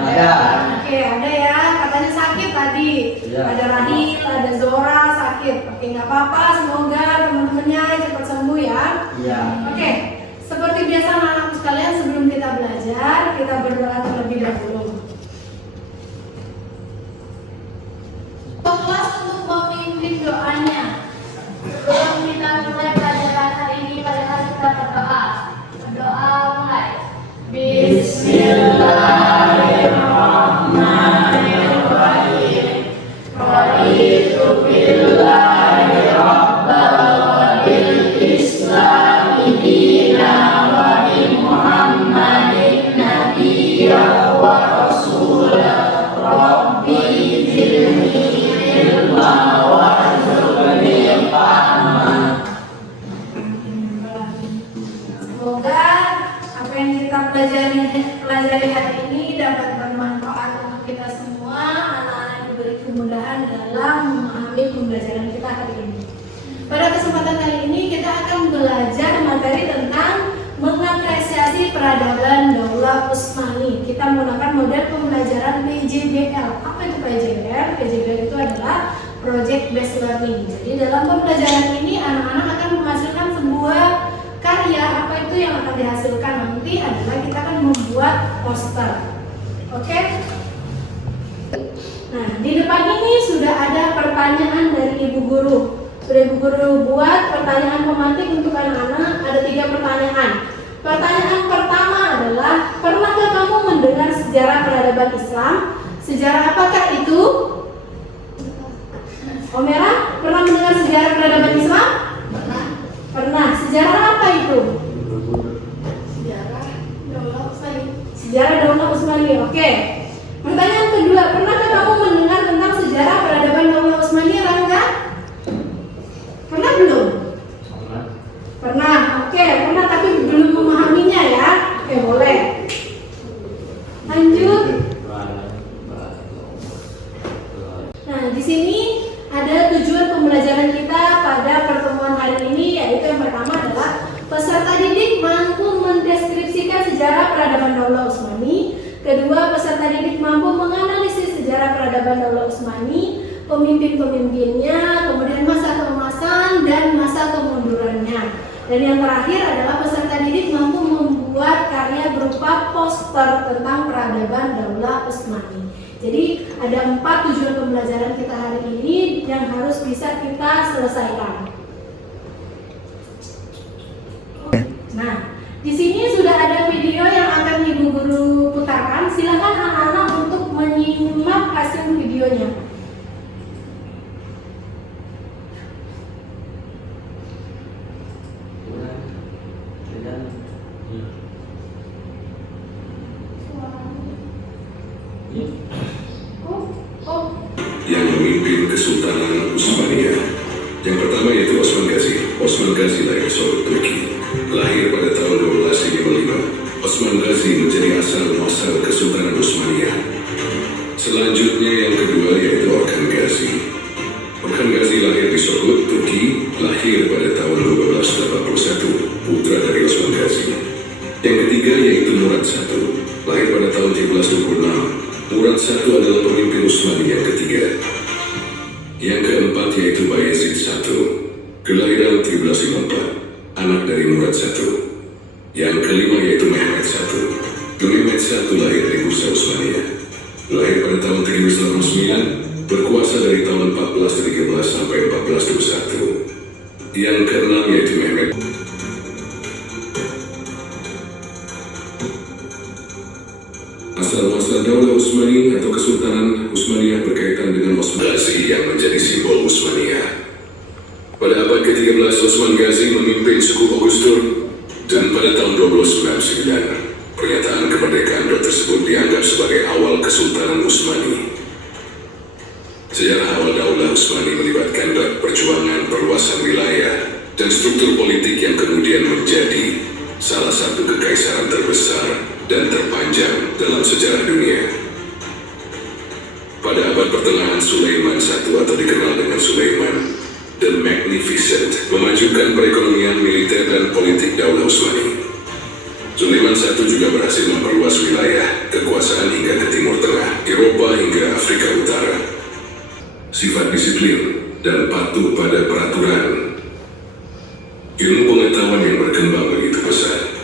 Ada. Oke, ada ya. Katanya sakit tadi. Ya. Ada Rahil, ada Zora sakit. Oke, nggak apa-apa. Semoga teman-temannya cepat sembuh ya. Iya. Oke, seperti biasa anak-anakku sekalian, sebelum kita belajar, kita berdoa terlebih dahulu. Kelas untuk memimpin doanya. Sebelum kita mulai pelajaran hari ini, marilah kita berdoa. Berdoa mulai. Bismillahirrahmanirrahim. Raditu billahi rabbal wa bil islami dinan wa bi Muhammadin nabiyyan wa rasulan. Rabbi zidni ilma warzuqni fahma. Semoga apa yang kita pelajari hari ini dapat bermanfaat untuk kita semua. Anak-anak diberi kemudahan dalam memahami pembelajaran kita hari ini. Pada kesempatan kali ini kita akan belajar materi tentang mengapresiasi peradaban Daulah Utsmani. Kita menggunakan model pembelajaran PJBL. Apa itu PJBL? PJBL itu adalah Project Based Learning. Jadi dalam pembelajaran ini anak-anak akan menghasilkan sebuah karya. Apa itu yang akan dihasilkan nanti adalah kita akan membuat poster. Oke? Nah, di depan ini sudah ada pertanyaan dari Ibu Guru. Sudah Ibu Guru buat pertanyaan pematik untuk anak-anak. Ada 3 pertanyaan. Pertanyaan pertama adalah, pernahkah kamu mendengar sejarah peradaban Islam? Sejarah apakah itu? Omera, pernah mendengar sejarah peradaban Islam? Pernah. Sejarah apa itu? Sejarah Daulah Utsmani. Sejarah Daulah Utsmani. Oke. Pertanyaan kedua, pernahkah kamu mendengar tentang sejarah peradaban Daulah Utsmani, Rangga? Pernah belum? Pernah. Oke, pernah tapi belum memahaminya ya. Oke, boleh. Lanjut. Nah, di sini ada tujuan pembelajaran kita pada pertemuan hari ini, yaitu yang pertama adalah peserta didik mampu mendeskripsikan sejarah peradaban Daulah Utsmani. Kedua, peserta didik mampu menganalisis sejarah peradaban Daulah Utsmani, pemimpin-pemimpinnya, kemudian masa keemasan dan masa kemundurannya. Dan yang terakhir adalah peserta didik mampu membuat karya berupa poster tentang peradaban Daulah Utsmani. Jadi ada 4 tujuan pembelajaran kita hari ini yang harus bisa kita selesaikan. Nah, di sini sudah ada video yang akan Ibu Guru putarkan. Silakan anak-anak untuk menyimak hasil videonya. Yang memimpin Kesultanan Utsmaniyah. Yang pertama yaitu Osman Gazi. Osman Gazi lahir di Solo, Turki. Lahir pada tahun 1255. Osman Gazi menjadi asal muasal Kesultanan Utsmaniyah. Selanjutnya yang kedua yaitu Orhan Gazi. Orhan Gazi lahir di Solo, Turki. Lahir pada tahun 1281. Putra dari Osman Gazi. Yang ketiga yaitu Murad I. Lahir pada tahun 1326. Murad I adalah pemimpin Utsmani yang ketiga. Yang keempat yaitu Bayezid I, kelahiran 1354, anak dari Murad I. Yang kelima yaitu Mehmed I. Mehmed I lahir dari Bursa Utsmaniyah. Lahir pada tahun 1389, berkuasa dari tahun 1413 sampai 1421. Yang keenam yaitu Mehmed. Asal-muasal Daulah Utsmani atau Kesultanan Utsmaniyah berkaitan dengan Osman Gazi yang menjadi simbol Utsmaniyah. Pada abad ke-13, Osman Gazi memimpin suku Oguztur, dan pada tahun 1299, pernyataan kemerdekaan tersebut dianggap sebagai awal Kesultanan Utsmani. Sejarah awal Daulah Utsmani melibatkan perjuangan perluasan wilayah dan struktur politik yang kemudian menjadi salah satu kekaisaran terbesar dan terpanjang dalam sejarah dunia. Pada abad pertengahan, Sulaiman I atau dikenal dengan Sulaiman the Magnificent memajukan perekonomian, militer, dan politik Daulah Utsmani. Sulaiman I juga berhasil memperluas wilayah kekuasaan hingga ke timur Eropa hingga Afrika Utara. Sifat disiplin dan patuh pada peraturan. Ilmu pengetahuan yang berkembang begitu pesat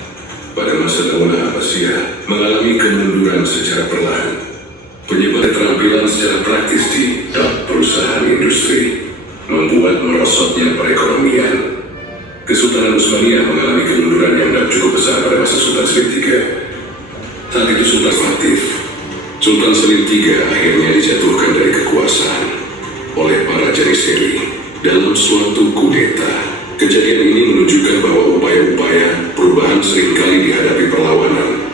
pada masa Daulah Abbasiyah mengalami kemunduran secara perlahan. Penyebaran keterampilan secara praktis di perusahaan industri membuat merosotnya perekonomian. Kesultanan Utsmaniyah mengalami kemunduran yang cukup besar pada masa Sultan Selim III. Saat itu Sultan aktif. Sultan Selim III akhirnya dijatuhkan dari kekuasaan oleh para Janissary dalam suatu kudeta. Kejadian ini menunjukkan bahwa upaya-upaya perubahan seringkali dihadapi perlawanan.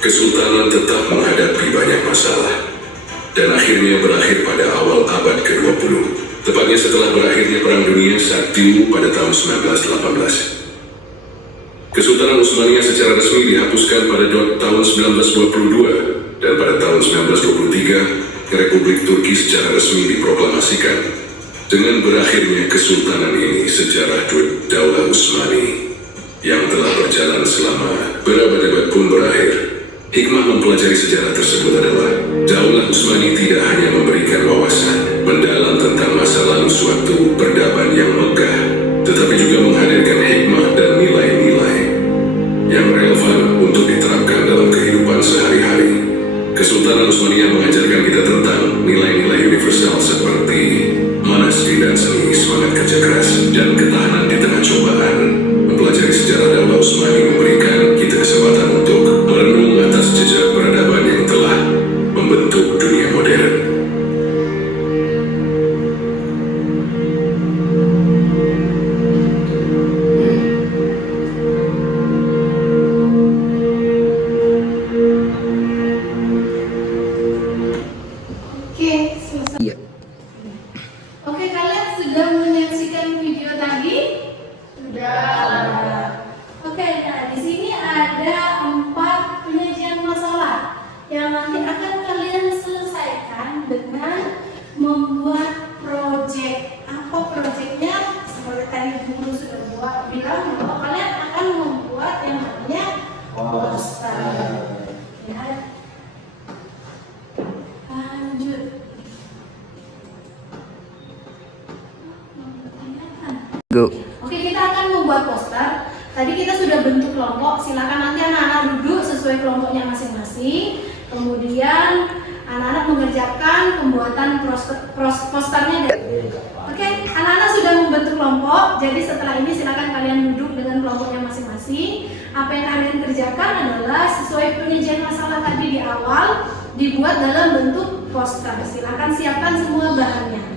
Kesultanan tetap menghadapi banyak masalah dan akhirnya berakhir pada awal abad ke-20, tepatnya setelah berakhirnya Perang Dunia I pada tahun 1918. Kesultanan Utsmaniyah secara resmi dihapuskan pada tahun 1922 dan pada tahun 1923 Republik Turki secara resmi diproklamasikan. Dengan berakhirnya kesultanan ini, sejarah Daulah Utsmani yang telah berjalan selama berabad-abad pun berakhir. Hikmah mempelajari sejarah tersebut adalah Daulah Utsmani tidak hanya memberikan wawasan mendalam tentang masa lalu suatu peradaban yang megah, tetapi juga menghadirkan hikmah dan nilai-nilai yang relevan untuk diterapkan dalam kehidupan sehari-hari. Kesultanan Utsmaniyah mengajarkan kita tentang nilai-nilai universal seperti manasik dan seni, semangat kerja keras, dan ketahanan di tengah cobaan. Mempelajari sejarah Daulah Utsmani memberikan kita kesempatan untuk merenung atas jejak peradaban yang telah membentuk dunia modern. Oke, selesai. Iya. Oke, kalian sudah menyaksikan video tadi? Sudah. Oke, nah di sini ada 4 penyajian masalah yang nanti akan kalian selesaikan dengan membuat proyek. Apa proyeknya? Seperti tadi guru sudah bilang bahwa kalian akan membuat yang namanya poster. Ya. Lanjut. Go. Oke, kita akan membuat poster. Tadi kita sudah bentuk kelompok. Silakan nanti anak-anak duduk sesuai kelompoknya masing-masing. Kemudian anak-anak mengerjakan pembuatan posternya. Oke, anak-anak sudah membentuk kelompok. Jadi setelah ini silakan kalian duduk dengan kelompoknya masing-masing. Apa yang kalian kerjakan adalah sesuai penyajian masalah tadi di awal, dibuat dalam bentuk poster. Silakan siapkan semua bahannya.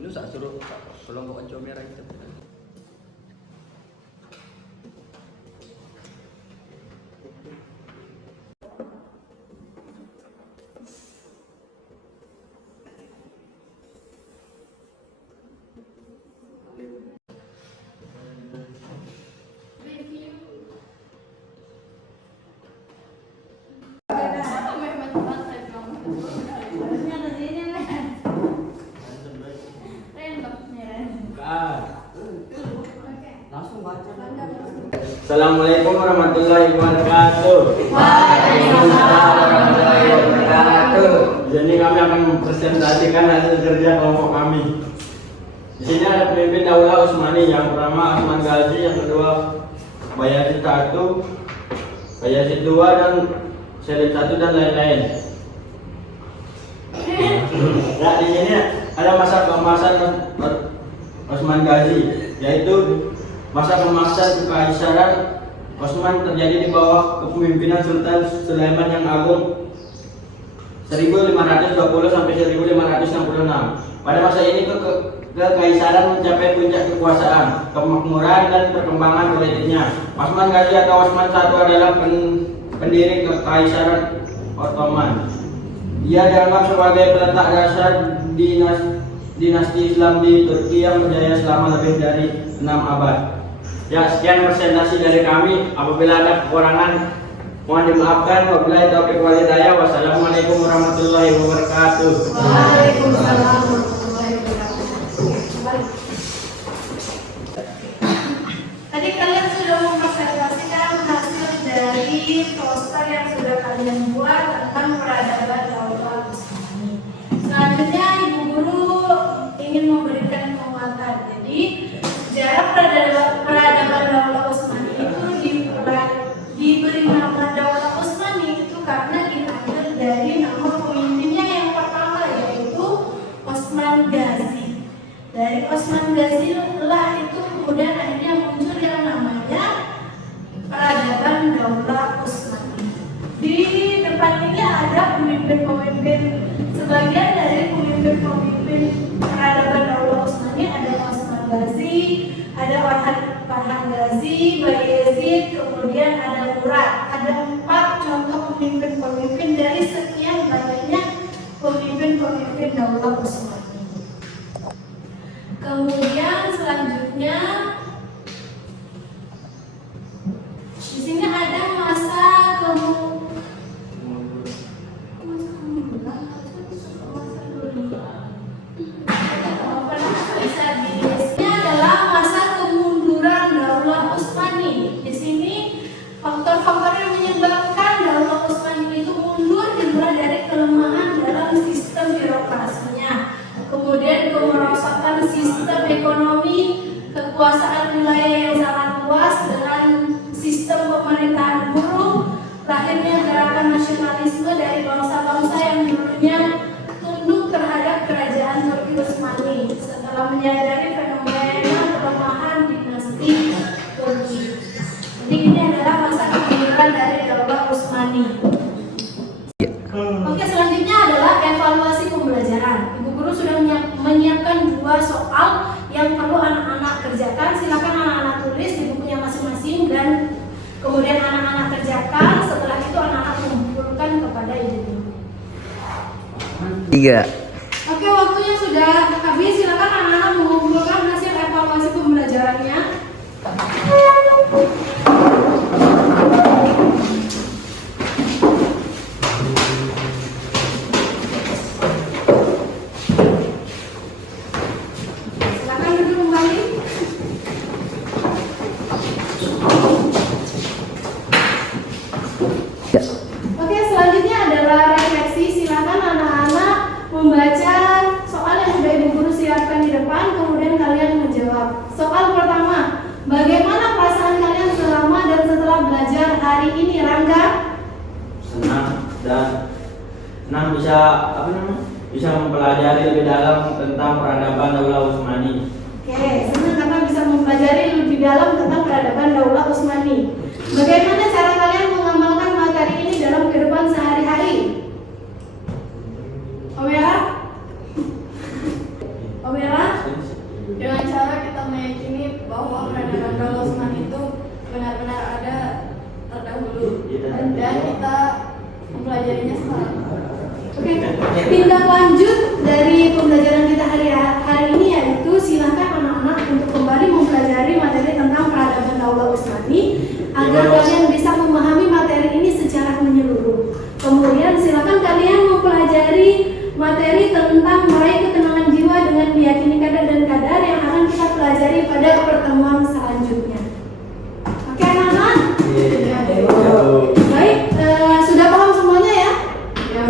Lu sak suruh kelompok aja merah itu. Assalamualaikum warahmatullahi wabarakatuh. Waalaikumsalam warahmatullahi wabarakatuh. Jadi kami akan presentasikan hasil kerja kelompok kami. Di sini ada pemimpin Daulah Utsmani, yang pertama Osman Ghazi, yang kedua Bayazid I, Bayazid II, dan Selim I, dan lain-lain. Ya, di sini ada masa keemasan Osman Ghazi, yaitu masa kemasan kekaisaran Osman terjadi di bawah kepemimpinan Sultan Sulaiman yang Agung 1520 sampai 1566. Pada masa ini kekaisaran mencapai puncak kekuasaan, kemakmuran dan perkembangan politiknya. Osman Ghazi atau Osman I adalah pendiri kekaisaran Ottoman. Dia dianggap sebagai peletak dasar dinasti Islam di Turki yang berjaya selama lebih dari 6 abad. Ya, sekian presentasi dari kami. Apabila ada kekurangan, mohon dimaafkan. Wabillahi taufiq wal hidayah. Wassalamualaikum warahmatullahi wabarakatuh. Waalaikumsalam warahmatullahi wabarakatuh. Tadi kalian sudah mempresentasikan hasil dari poster yang sudah kalian buat tentang peradaban Daulah Utsmani. Selanjutnya Ibu Guru ingin memberikan penguatan. Jadi sejarah peradaban Daulah Utsmani itu diberi nama Daulah Utsmani itu karena diambil dari nama pemimpinnya yang pertama, yaitu Osman Ghazi. Dari Osman Ghazi lah itu kemudian akhirnya muncul yang namanya peradaban Daulah Utsmani. Di depan ini ada pemimpin-pemimpin, sebagian dari pemimpin-pemimpin peradaban Daulah Utsmani ada Osman Ghazi, ada Farhan Ghazi, Bayezid, kemudian ada Murad. Ada 4 contoh pemimpin-pemimpin dari sekian banyaknya pemimpin-pemimpin Daulah Utsmani. Kemudian selanjutnya di sini ada masa kemunduran Daulah Utsmani. Di sini faktor-faktor yang menyebabkan Daulah Utsmani itu mundur dimulai dari kelemahan dalam sistem birokrasinya, kemudian kemerosotan sistem ekonomi, kekuasaan wilayah yang sangat luas dengan sistem pemerintahan buruh, lahirnya gerakan nasionalisme dari bangsa-bangsa yang dulunya tunduk terhadap kerajaan Turki Utsmani setelah menyadari fenomena pelemahan dinasti Turki. Jadi ini adalah masa kemunduran dari Daulah Utsmani. Oke, selanjutnya adalah evaluasi pembelajaran. Ibu Guru sudah menyiapkan 2 soal yang perlu anak-anak kerjakan. Silakan anak-anak tulis di bukunya masing-masing dan kemudian anak-anak kerjakan. Setelah itu anak-anak mengumpulkan kepada ibu guru. 3. Oke, waktunya sudah habis. Silakan anak-anak mengumpulkan hasil evaluasi pembelajarannya. Silakan duduk kembali. Oke, selanjutnya adalah refleksi. Silakan anak-anak membaca soal yang sudah Ibu Guru siapkan di depan, kemudian kalian menjawab. Soal pertama, bagaimana perasaan kalian selama dan setelah belajar hari ini, Rangga? Senang bisa mempelajari lebih dalam tentang peradaban Daulah Utsmani. Oke, senang karena bisa mempelajari lebih dalam tentang peradaban Daulah Utsmani. Bagaimana cara kalian mengamalkan materi ini dalam kehidupan sehari-hari? Omera? Dengan cara kita meyakini bahwa peradaban Daulah Utsmani itu benar-benar ada terdahulu dan kita mempelajarinya sekarang. Oke, tindak lanjut dari pembelajaran kita hari ini yaitu silakan anak-anak untuk kembali mempelajari materi tentang peradaban Daulah Utsmani agar kalian bisa memahami materi ini secara menyeluruh. Kemudian silakan kalian mempelajari materi tentang meraih ketenangan jiwa dengan meyakini kadar dan kadar yang akan kita pelajari pada pertemuan selanjutnya. Oke, anak-anak? Baik, sudah paham semuanya ya?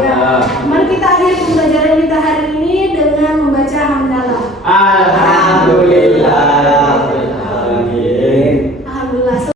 Ya. Mari kita akhiri pembelajaran kita hari ini dengan membaca hamdalah.